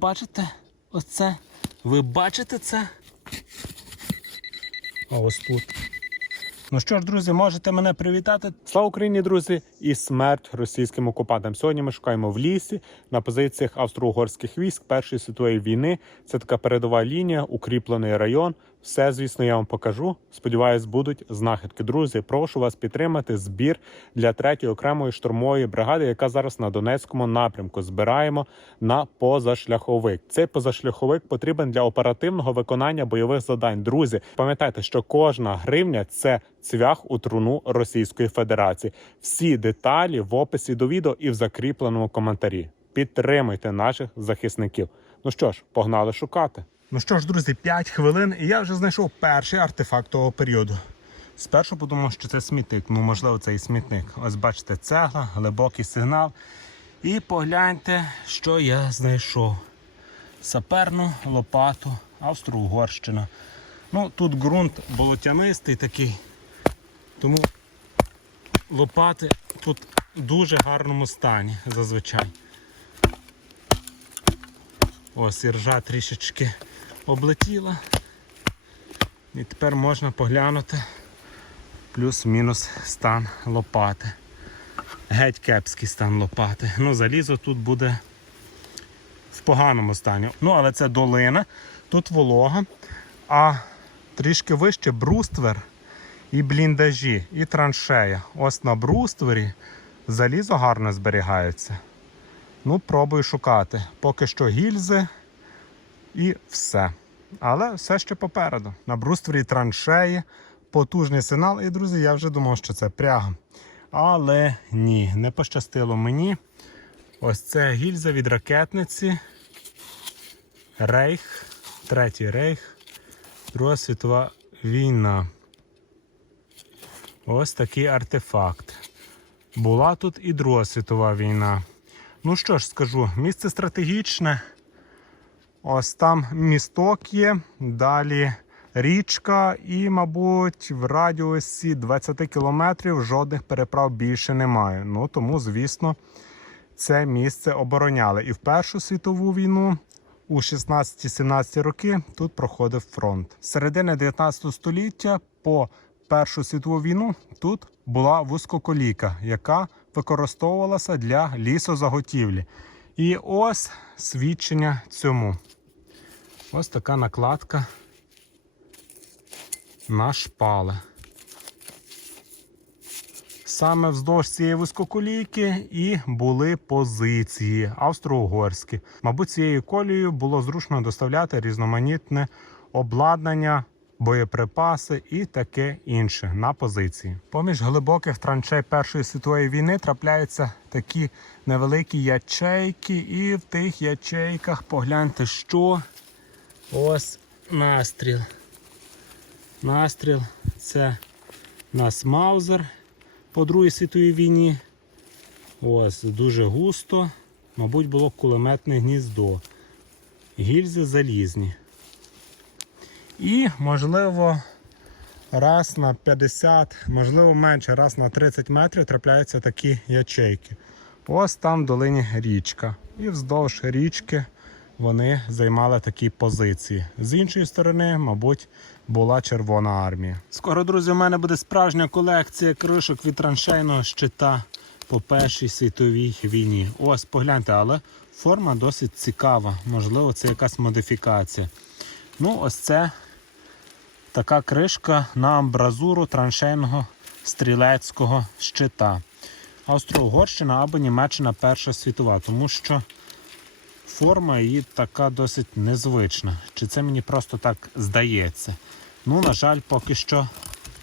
Бачите оце? Ви бачите це? А ось тут. Ну що ж, друзі, можете мене привітати. Слава Україні, друзі, і смерть російським окупантам. Сьогодні ми шукаємо в лісі на позиціях австро-угорських військ Першої світової війни. Це така передова лінія, укріплений район. Все, звісно, я вам покажу. Сподіваюсь, будуть знахідки. Друзі, прошу вас підтримати збір для третьої окремої штурмової бригади, яка зараз на Донецькому напрямку. Збираємо на позашляховик. Цей позашляховик потрібен для оперативного виконання бойових завдань. Друзі, пам'ятайте, що кожна гривня це цвях у труну Російської Федерації. Всі деталі в описі до відео і в закріпленому коментарі. Підтримуйте наших захисників. Ну що ж, погнали шукати. Ну що ж, друзі, 5 хвилин, і я вже знайшов перший артефакт того періоду. Спершу подумав, що це смітник. Ну, можливо, це і смітник. Ось бачите, цегла, глибокий сигнал. І погляньте, що я знайшов. Саперну лопату, Австро-Угорщина. Ну, тут ґрунт болотянистий такий. Тому лопати тут в дуже гарному стані зазвичай. Ось і ржа трішечки облетіла. І тепер можна поглянути плюс-мінус стан лопати. Геть кепський стан лопати. Ну, залізо тут буде в поганому стані. Ну, але це долина, тут волога, а трішки вище бруствер і бліндажі, і траншея. Ось на бруствері залізо гарно зберігається. Ну, пробую шукати. Поки що гільзи і все. Але все ще попереду. На бруствері траншеї, потужний сигнал. І, друзі, я вже думав, що це пряга. Але ні, не пощастило мені. Ось це гільза від ракетниці. Рейх, третій рейх, Друга світова війна. Ось такий артефакт. Була тут і Друга світова війна. Ну що ж скажу, місце стратегічне. Ось там місток є, далі річка, і, мабуть, в радіусі 20 кілометрів жодних переправ більше немає. Ну тому, звісно, це місце обороняли. І в Першу світову війну у 16-17 роки тут проходив фронт. З середини 19 століття по Першу світову війну тут була вузькоколійка, яка використовувалася для лісозаготівлі. І ось свідчення цьому. Ось така накладка на шпали. Саме вздовж цієї вузькоколійки і були позиції австро-угорські. Мабуть, цією колією було зручно доставляти різноманітне обладнання, боєприпаси і таке інше на позиції. Поміж глибоких траншей Першої світової війни трапляються такі невеликі ячейки, і в тих ячейках погляньте, що ось настріл. Настріл це у нас Маузер по Другій світовій війні. Ось дуже густо. Мабуть, було кулеметне гніздо. Гільзи залізні. І, можливо, раз на 50, можливо, менше, раз на 30 метрів трапляються такі ячейки. Ось там в долині річка. І вздовж річки вони займали такі позиції. З іншої сторони, мабуть, була Червона армія. Скоро, друзі, у мене буде справжня колекція кришок від траншейного щита по Першій світовій війні. Ось, погляньте, але форма досить цікава. Можливо, це якась модифікація. Ну, ось це така кришка на амбразуру траншейного стрілецького щита. Австро-Угорщина або Німеччина Перша світова, тому що форма її така досить незвична. Чи це мені просто так здається? Ну, на жаль, поки що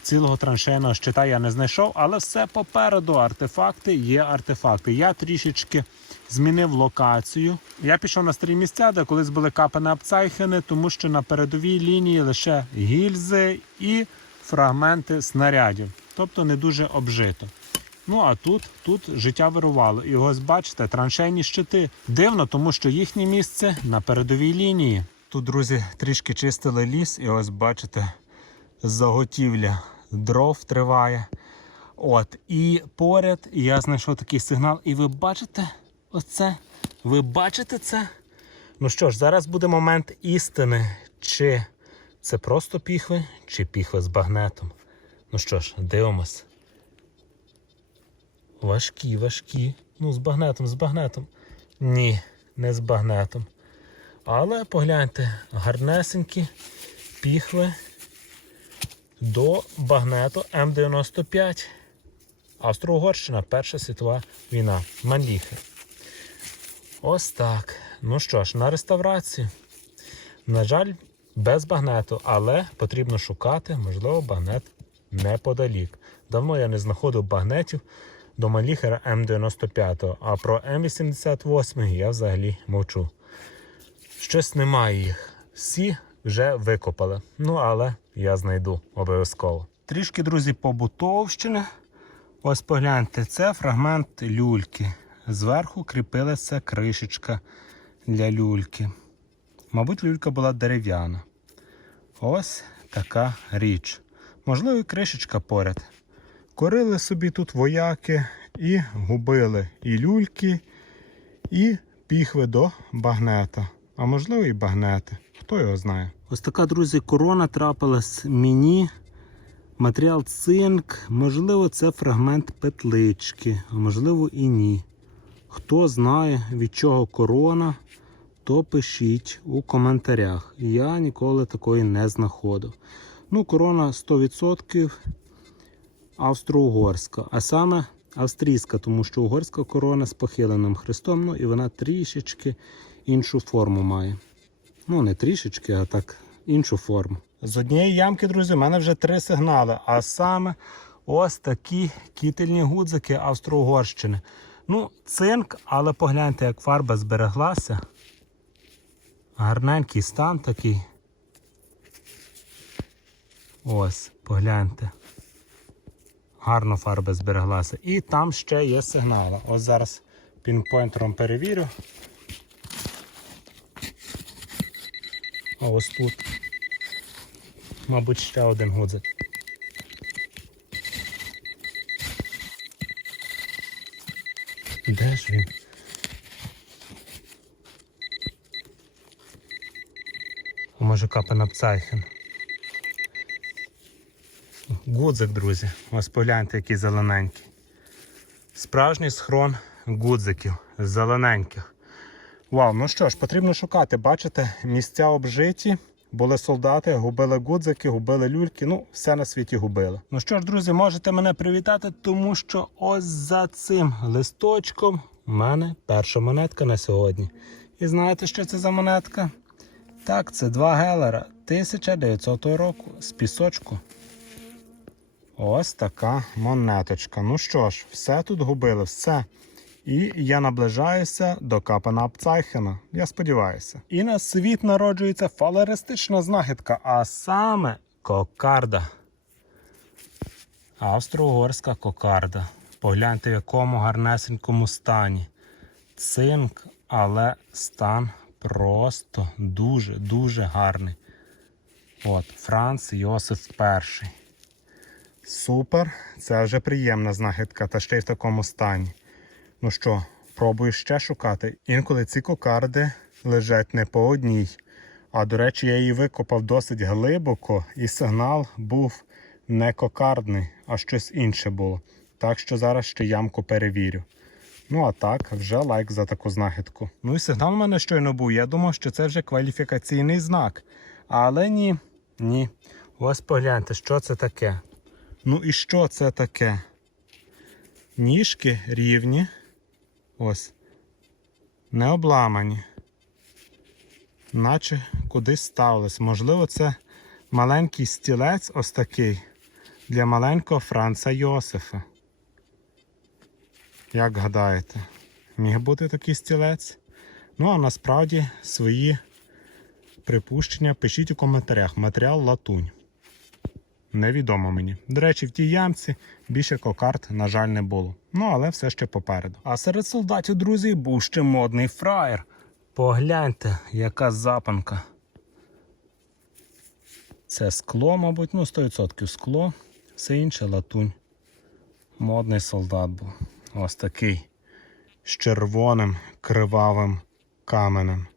цілого траншейного щита я не знайшов, але все попереду. Артефакти є артефакти. Я трішечки змінив локацію. Я пішов на старі місця, де колись були капани апцайхени, тому що на передовій лінії лише гільзи і фрагменти снарядів. Тобто не дуже обжито. Ну а тут, тут життя вирувало. І ось бачите, траншейні щити. Дивно, тому що їхнє місце на передовій лінії. Тут, друзі, трішки чистили ліс, і ось бачите, заготівля дров триває. От, і поряд я знайшов такий сигнал. І ви бачите оце? Ви бачите це? Ну що ж, зараз буде момент істини. Чи це просто піхви, чи піхви з багнетом. Ну що ж, дивимось. Важкі, важкі. Ну, з багнетом, з багнетом. Ні, не з багнетом. Але погляньте, гарнесенькі піхви до багнету М95. Австро-Угорщина, Перша світова війна. Манліхи. Ось так. Ну що ж, на реставрацію. На жаль, без багнету, але потрібно шукати, можливо, багнет неподалік. Давно я не знаходив багнетів до Маліхера М95, а про М88 я взагалі мовчу. Щось немає їх. Всі вже викопали. Ну, але я знайду обов'язково. Трішки, друзі, побутовщини. Ось погляньте, це фрагмент люльки. Зверху кріпилася кришечка для люльки. Мабуть, люлька була дерев'яна. Ось така річ. Можливо, і кришечка поряд. Корили собі тут вояки і губили і люльки, і піхви до багнета. А можливо, і багнети. Хто його знає. Ось така, друзі, корона трапилась мені. Матеріал цинк, можливо, це фрагмент петлички, а можливо і ні. Хто знає, від чого корона, то пишіть у коментарях. Я ніколи такої не знаходив. Ну, корона 100% австро-угорська, а саме австрійська, тому що угорська корона з похиленим хрестом, ну і вона трішечки іншу форму має. Ну, не трішечки, а так іншу форму. З однієї ямки, друзі, в мене вже три сигнали. А саме ось такі кітельні гудзики Австро-Угорщини. Ну, цинк, але погляньте, як фарба збереглася. Гарненький стан такий. Ось, погляньте. Гарно фарба збереглася. І там ще є сигнали. Ось зараз пінпойнтером перевірю. А ось тут. Мабуть, ще один гудзик. Де ж він? Може капе на. Гудзик, друзі. Ось погляньте, який зелененький. Справжній схрон гудзиків зелененьких. Вау, ну що ж, потрібно шукати. Бачите, місця обжиті. Були солдати, губили гудзики, губили люльки, ну, все на світі губили. Ну що ж, друзі, можете мене привітати, тому що ось за цим листочком в мене перша монетка на сьогодні. І знаєте, що це за монетка? Так, це два гелера 1900 року з пісочку. Ось така монеточка. Ну що ж, все тут губили, все. І я наближаюся до Капана Апцайхена. Я сподіваюся. І на світ народжується фалеристична знахідка, а саме кокарда. Австро-угорська кокарда. Погляньте, в якому гарнесенькому стані. Цинк, але стан просто дуже-дуже гарний. От, Франц Йосиф І. Супер, це вже приємна знахідка, та ще й в такому стані. Ну що, пробую ще шукати. Інколи ці кокарди лежать не по одній. А до речі, я її викопав досить глибоко, і сигнал був не кокардний, а щось інше було. Так що зараз ще ямку перевірю. Ну а так, вже лайк за таку знахідку. Ну і сигнал у мене щойно був. Я думав, що це вже кваліфікаційний знак. Але ні, ні. Ось погляньте, що це таке. Ну і що це таке? Ніжки рівні. Ось. Не обламані. Наче кудись ставились. Можливо, це маленький стілець ось такий для маленького Франца Йосифа. Як гадаєте, міг бути такий стілець? Ну, а насправді свої припущення пишіть у коментарях. Матеріал латунь. Невідомо мені. До речі, в тій ямці більше кокард, на жаль, не було. Ну, але все ще попереду. А серед солдатів, друзі, був ще модний фраєр. Погляньте, яка запанка. Це скло, мабуть, ну 100% скло, все інше латунь. Модний солдат був. Ось такий з червоним кривавим каменем.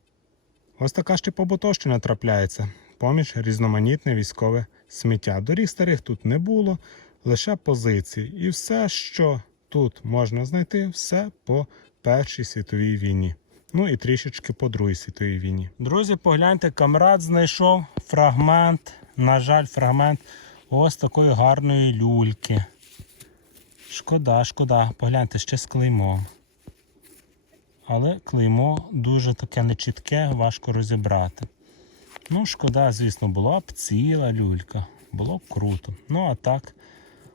Ось така ще побутовщина трапляється поміж різноманітне військове сміття. Доріг старих тут не було, лише позиції. І все, що тут можна знайти, все по Першій світовій війні. Ну і трішечки по Другій світовій війні. Друзі, погляньте, камрад знайшов фрагмент, на жаль, фрагмент ось такої гарної люльки. Шкода, шкода. Погляньте, ще з клеймом. Але клеймо дуже таке нечітке, важко розібрати. Ну, шкода, звісно, була б ціла люлька. Було б круто. Ну, а так,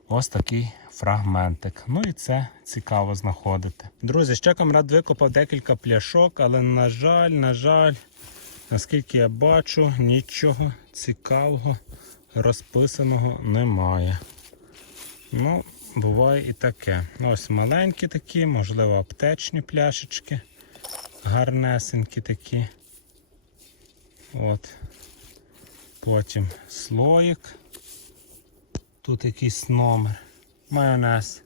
ось такий фрагментик. Ну і це цікаво знаходити. Друзі, ще камрад викопав декілька пляшок, але, на жаль, на жаль, наскільки я бачу, нічого цікавого розписаного немає. Ну, буває і таке. Ось маленькі такі, можливо, аптечні пляшечки. Гарнесенькі такі. От. Потім слоїк. Тут якийсь номер. Майонез.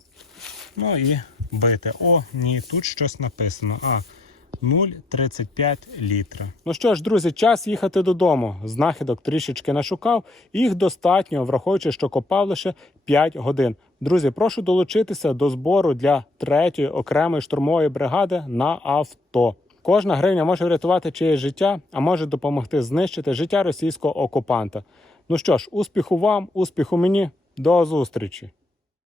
Ну і бите. О, ні, тут щось написано. А, 0,35 літра. Ну що ж, друзі, час їхати додому. Знахідок трішечки нашукав. Їх достатньо, враховуючи, що копав лише 5 годин. Друзі, прошу долучитися до збору для третьої окремої штурмової бригади на авто. Кожна гривня може врятувати чиєсь життя, а може допомогти знищити життя російського окупанта. Ну що ж, успіху вам, успіху мені, до зустрічі!